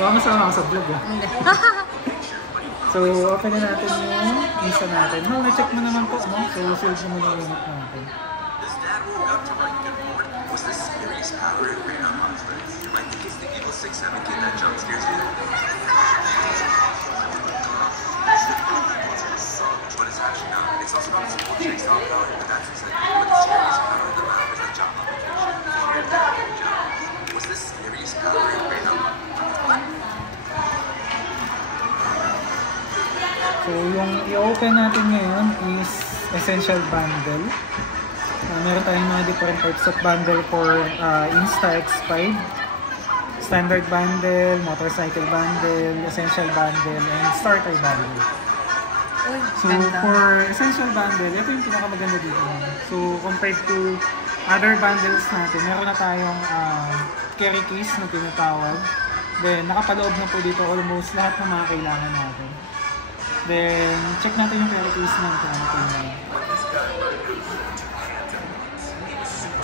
Baka masama ako sa vlog ah. Hindi. So, open na natin yung isa natin. Oh, na-check mo naman po, no? So, search mo na yung unit natin. Was this scariest power in Random Monsters? You might think it's the evil 6-7 kid that jump scares you. But it's actually not. It's also got some cool tricks on it, but that's just like the scariest power in the map is the jump application. If you hear that, you jump. Was this scariest power in Random? So, yung i-open natin ngayon is Essential Bundle. Meron tayong mga different types of bundle for Insta X5, Standard Bundle, Motorcycle Bundle, Essential Bundle, and Starter Bundle. So, for Essential Bundle, ito yung pinakamaganda dito. So, compared to other bundles natin, meron na tayong carry case na tinatawag. Then, nakapaloob na po dito almost lahat ng mga kailangan natin. Then, check natin yung carry case natin.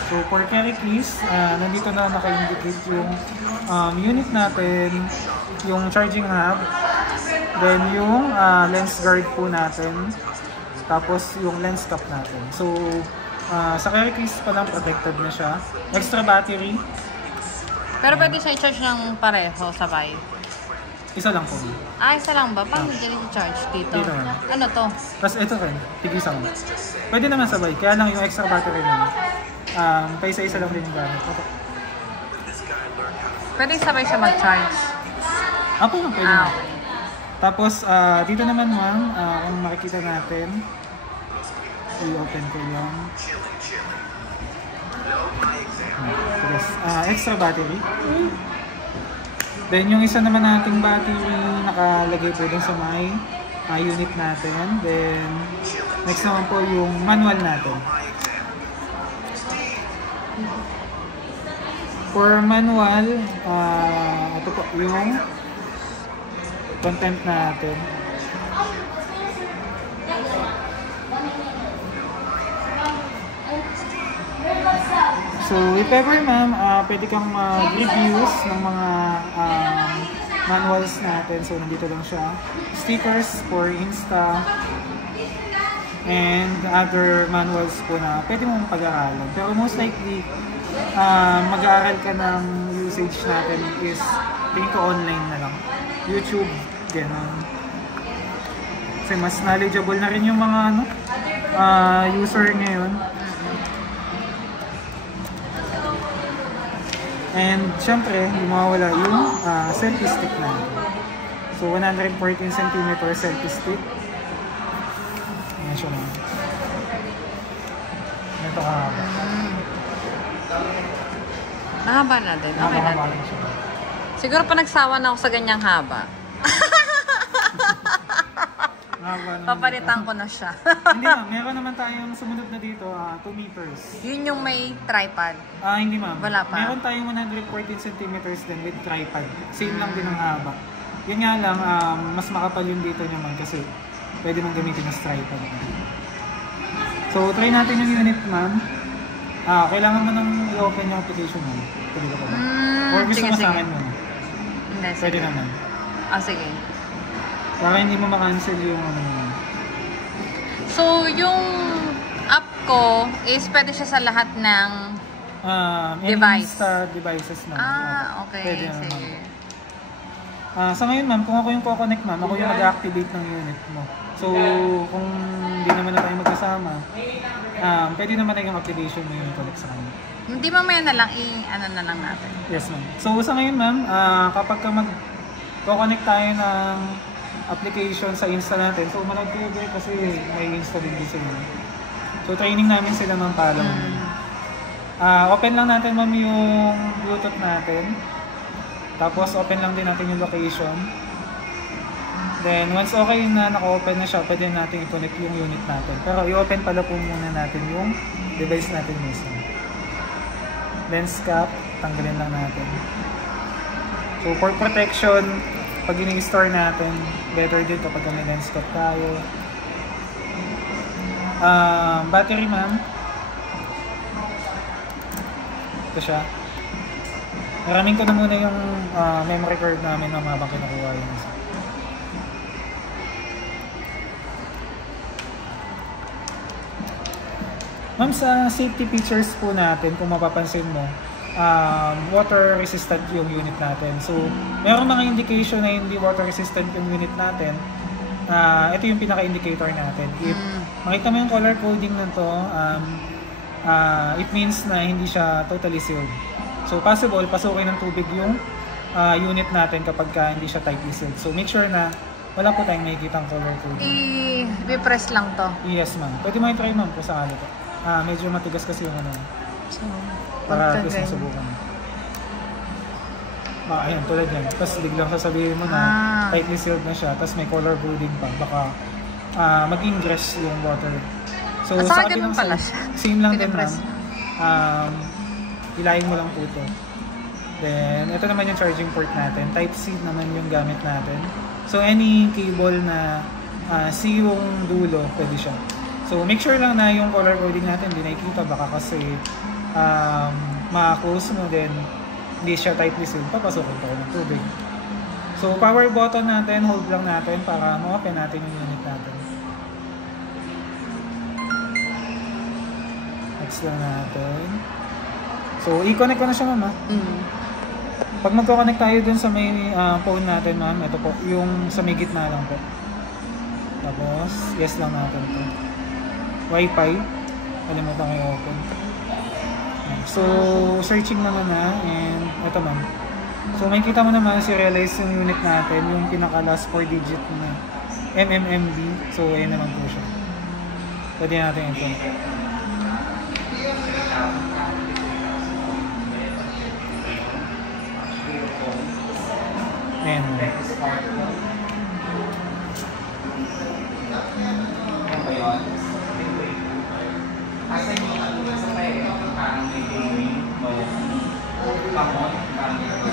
So, for carry case, nandito na naka-indicate yung unit natin, yung charging hub, then yung lens guard po natin, tapos yung lens cap natin. So, sa carry case pa lang protected na siya. Extra battery. Pero pwede siya i-charge ng pareho sabay? Isa lang po. Isa lang ba? Paano dyan i-charge dito? Dito. Ano to? Tapos ito rin, tig-isa ko. Pwede naman sabay, kaya lang yung extra battery naman. Paisa-isa lang din yung gamit. Pwede sabay siya mag-charge? Apo, pwede na. Tapos, dito naman ma'am, kung makikita natin, i-open ko yung extra battery. Then, yung isa naman nating battery, nakalagay po dun sa may unit natin. Then, next naman po yung manual natin. For manual, ito po yung content natin. So, if ever ma'am, pwede kang mag-reviews ng mga manuals natin. So, nandito lang siya. Stickers for Insta and other manuals po na pwede mong pag-aaralan. Pero most likely, mag-aaral ka ng usage natin is tingin ko online na lang. YouTube, gano'n. Kasi mas knowledgeable na rin yung mga user ngayon. And syempre, hindi mawawala yung selfie stick natin. So 114 cm selfie stick. Ayan siya naman. Ito kahaba. Mahaba na din. Okay na din. Siguro pa nagsawa na ako sa ganyang haba. Papalitan ko na siya. Hindi ma'am, meron naman tayong sumunod na dito, 2 meters. Yun yung may tripod? Hindi ma'am. Wala pa. Meron tayong 114 cm din with tripod. Same lang din ang haba. Yun nga lang, mas makapal yung dito naman kasi pwede mong gamitin as tripod. So, try natin yung unit ma'am. Kailangan mo nang i-open yung application mo. Pwede ka pa ba? Or gusto mo sa akin mo? Hindi, pwede naman. Sige. Para hindi mo makancel yung ano mo. So, yung app ko is pwede siya sa lahat ng device. Devices na. Okay. Pwede Sige. Sa ngayon ma'am, kung ako yung ko-connect ma'am, ako yung mag-activate ng unit mo. So, kung hindi naman na tayo magkasama, pwede naman na yung activation mo yung connect sa kanya. Hindi mamaya na lang, ano na lang natin. Yes ma'am. So, sa ngayon ma'am, kapag ka mag-connect tayo ng application sa Insta natin, so manood kayo kasi may Insta din sila. So, training namin sila ma'am pala. Open lang natin ma'am yung Bluetooth natin. Tapos, open lang din natin yung location. Then, once okay na naka-open na siya, pwede natin i-connect yung unit natin. Pero, i-open pala po muna natin yung device natin mismo. Lens cap, tanggalin lang natin. So, for protection, pag ini-store natin, better din kapag may lens cap tayo. Battery ma'am. Ito siya. Maraming ko na muna yung memory card namin na habang kinukuha yung isa. Ma'am, sa safety features po natin, kung mapapansin mo, water resistant yung unit natin. So, meron mga indication na hindi water resistant yung unit natin. Ito yung pinaka-indicator natin. If makita mo yung color coding na to, it means na hindi siya totally sealed. So, possible, pasukin ng tubig yung unit natin kapag hindi siya tightly sealed. So, make sure na wala po tayong makikita ang color coding. I-press lang to. Yes, ma'am. Pwede mo i-try, ma'am, kung sakali po. Medyo matigas kasi yung ano. So, Para at least masubukan. Ayan, tulad yan. Tapos biglang sasabihin mo na tightly sealed na siya, tapos may color coding pa. Baka mag-ingress yung water. So, sa akin pala siya. Same lang din, ma'am. Hilayin mo lang po ito. Then, ito naman yung charging port natin. Type-C naman yung gamit natin. So, any cable na C yung dulo, pwede siya. So, make sure lang na yung color coding natin hindi nakikita. Baka kasi ma-close mo din, hindi siya tightly sealed, papasukin ko ng tubig. So, power button natin, hold lang natin para ma-open natin yung unit natin. Next lang natin. So, i-connect ko na siya, ma'am. Pag magko-connect tayo dun sa may phone natin, ma'am, ito po, yung sa may gitna lang po. Tapos, yes lang natin ito. Wi-Fi, kalimutan kayo open. So, searching naman na, and ito, ma'am. So, makikita mo naman, serialize yung unit natin, yung pinaka last 4 digit na MMMB. So, ayan naman po siya. Pwede natin ito. Ayan.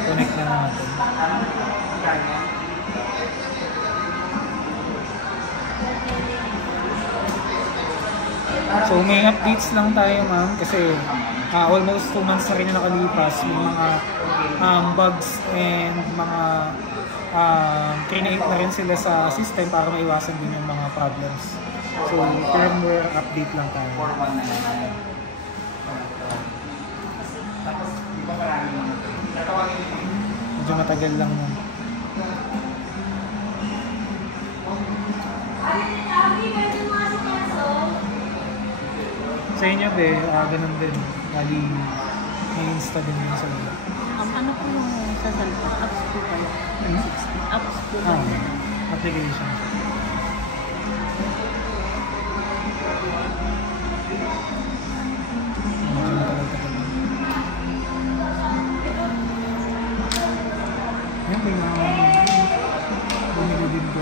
Connect na natin. So may updates lang tayo, ma'am, kasi almost 2 months na rin na nakalipas. May mga bugs and mga create na rin sila sa system para maiwasan din yung mga problems. So firmware update lang tayo. Medyo matagal lang yun. Sa inyo, be, ganun din. Bali, may insta din yun sa loob. Ano po yung sa cellphone? Apps po pala. 60 apps po pala. Application. Medyo matagal-tagal lang. Yan, may mga bumili din ko.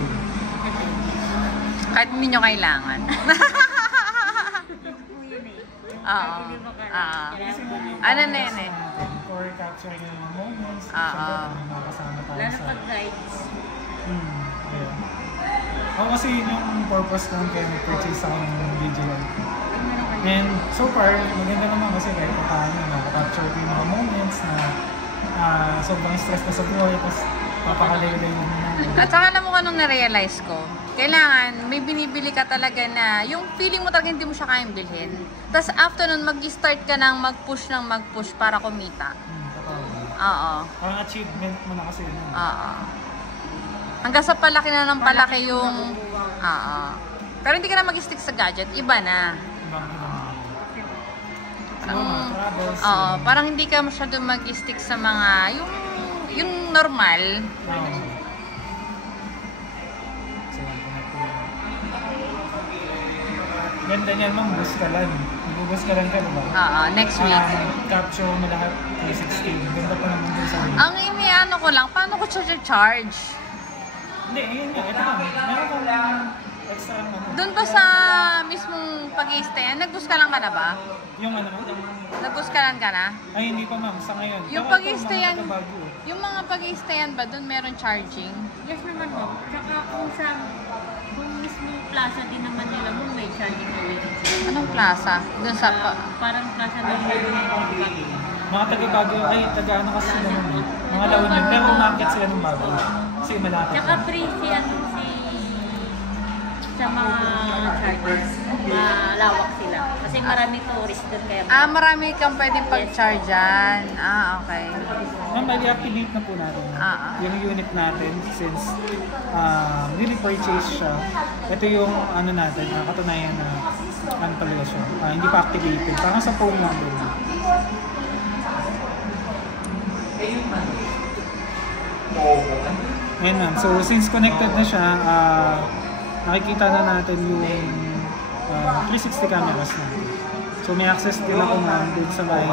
Kahit hindi nyo kailangan. Oo. Ano na yun eh? For capturing yung mga moments. Oo. Makasama tayo Lalo sa... pag guides. Yeah. Ako kasi yun yung purpose ko kaya nag-purchase ako ng DJI. And so far, maganda naman kasi kahit paano nakaka-capture ko yung mga moments na sobrang stress na sa buhay, tapos papakalayo-layo mo na. At saka alam mo ka nung na-realize ko, kailangan may binibili ka talaga na yung feeling mo talaga hindi mo siya kayang bilhin. Tapos after nun, mag-start ka ng mag-push para kumita. Oo. Parang achievement mo na kasi. Oo. Hanggang sa palaki na ng palaki yung... Oo. Pero hindi ka na mag-stick sa gadget, iba na. Oo, parang hindi ka masyado mag-stick sa mga yung normal. Ganda niyan, ma'am, Buskalan. Buskalan ka naman. Oo, next week. Capture mo lahat 360. Ganda pa naman din sa akin. Ang iniano ko lang, paano ko charge? Hindi, yun nga. Ito lang. Meron kang extra ano. Doon ba sa mismong pag-i-stayan, nagbuskalan ka na ba? Yung ano? Nagbuskalan ka na? Ay, hindi pa, ma'am. Sa ngayon. Yung pag-i-stayan, yung mga pag-i-stayan ba, doon meron charging? Yes naman po. Tsaka kung mismo plaza din naman nila mo, may charging na rin. Anong plaza? Doon sa... Parang plaza ng Mga taga-Baguio, ay taga-ano kasi sila nun eh. Mga La Union, pero umakit sila ng Baguio. Kasi malapit. Tsaka free sa mga chargers. Malawak sila. Kasi marami tourist doon kaya. Marami kang pwedeng pag-chargean. Okay. Ma'am, bali activate na po natin yung unit natin since really purchase siya. Ito yung ano natin, katunayan na ano talaga siya. Hindi pa activated. Parang sa phone lang din. Ayan ma'am. So since connected na siya, nakikita na natin yung 360 cameras natin. So may access din ako ma'am dun sa may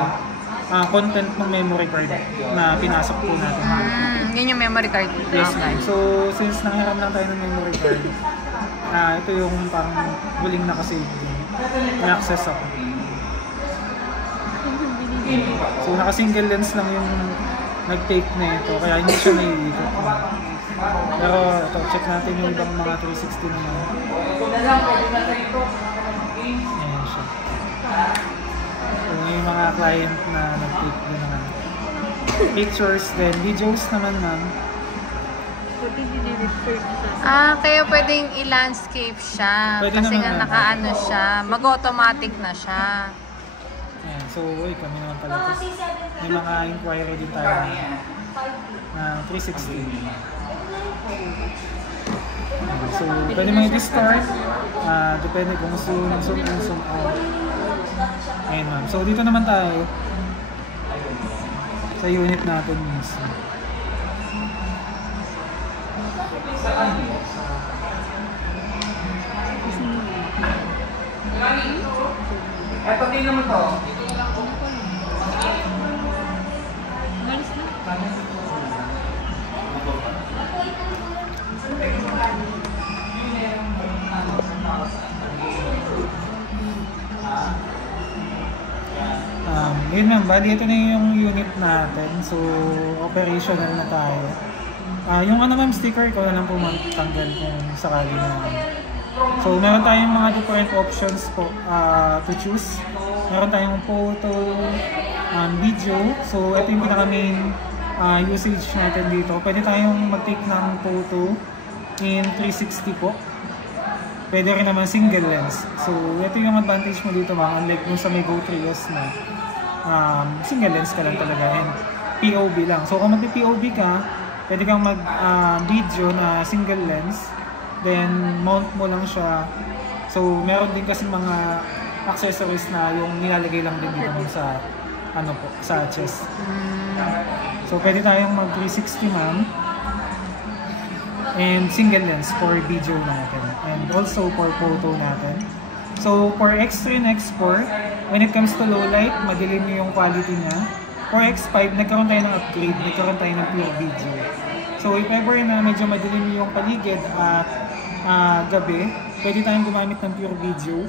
content ng memory card na pinasok po natin. Yun yung memory card. Yes ma'am. So since nanghiram lang tayo ng memory card, ito yung parang huling nakasave din. May access ako. So naka-single lens lang yung nag-take na ito, kaya hindi siya naiikot. Pero ito, check natin yung ibang mga 360 naman. Ayan siya. So yung mga client na nag-take din naman. Pictures din, videos naman ma'am. Kaya pwedeng i-landscape siya. Pwede kasi naman nga na. naka-ano siya, mag-automatic na siya. Ayan, so kami naman pala ito. May mga inquiry din tayo na 360. So pwede mo i-discard. Depende kung zoom out. Ayan ma'am. So dito naman tayo sa unit natin mismo. Eto din naman to. Malis na. Yun ma'am, bali ito na yung unit natin. So, operational na tayo. Yung ano ma'am, sticker ko na lang po magtanggal kung sakali na. So, meron tayong mga different options po to choose. Meron tayong photo, video. So, ito yung pinaka-main usage natin dito. Pwede tayong mag-take ng photo in 360 po. Pwede rin naman single lens. So, ito yung advantage mo dito ma'am. Unlike nung sa may Go 3S na single lens ka lang talaga and POV lang. So, kung mag-POV ka, pwede kang mag-video na single lens. Then, mount mo lang siya. So, meron din kasi mga accessories na yung nilalagay lang din dito sa ano po, sa chest. So, pwede tayong mag-360 ma'am. And single lens for video natin. And also for photo natin. So, for extreme export, when it comes to low light, madilim yung quality niya. For X5, nagkaroon tayo ng upgrade. Nagkaroon tayo ng pure video. So, if ever na medyo madilim yung paligid at gabi, pwede tayong gumamit ng pure video.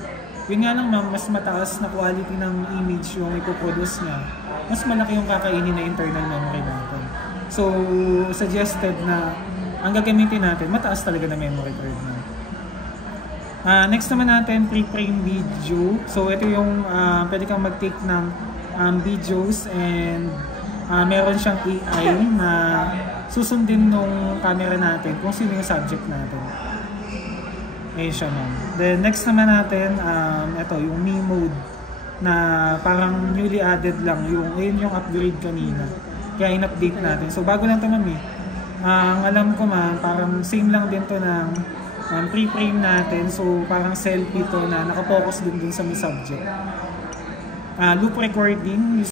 Yun nga lang ma'am, mas mataas na quality ng image yung ipoproduce niya. Mas malaki yung kakainin na internal memory natin. So, suggested na ang gagamitin natin, mataas talaga na memory card na. Next naman natin, pre-frame video. So, ito yung pwede kang mag-take ng videos and meron siyang AI na susundin nung camera natin kung sino yung subject natin. Ayun siya ma'am. Then next naman natin, ito yung Me Mode na parang newly added lang ayun yung upgrade kanina. Kaya in-update natin. So bago lang ito ma'am eh. Ang alam ko ma'am, parang same lang din to ng pre-frame natin. So parang selfie to na nakapokus din dun sa may subject. Loop recording.